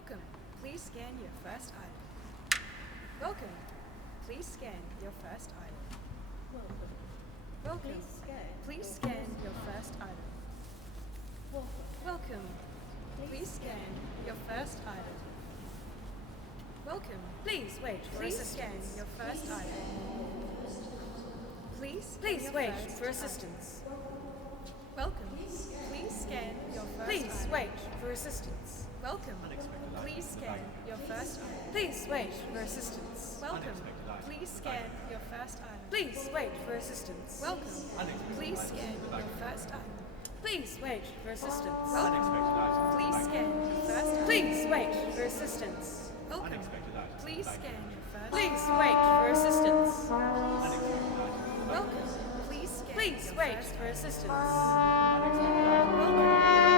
Welcome. Please scan your first item. Welcome. Please scan your first item. Welcome. Please scan your first item. Welcome. Please scan your first item. Welcome. Please wait for assistance. Scan your first item. Please wait for assistance. Welcome. Please scan your first item. Please wait for assistance. Welcome. Please scan your first item. Please wait for assistance. Welcome. Please scan your first item. Please wait for assistance. Welcome. Please scan your first item. Please wait for assistance. Welcome. Please scan your first item. Please wait for assistance. Welcome. Please scan your first item. Please wait for assistance. Welcome. Please wait for assistance. Welcome.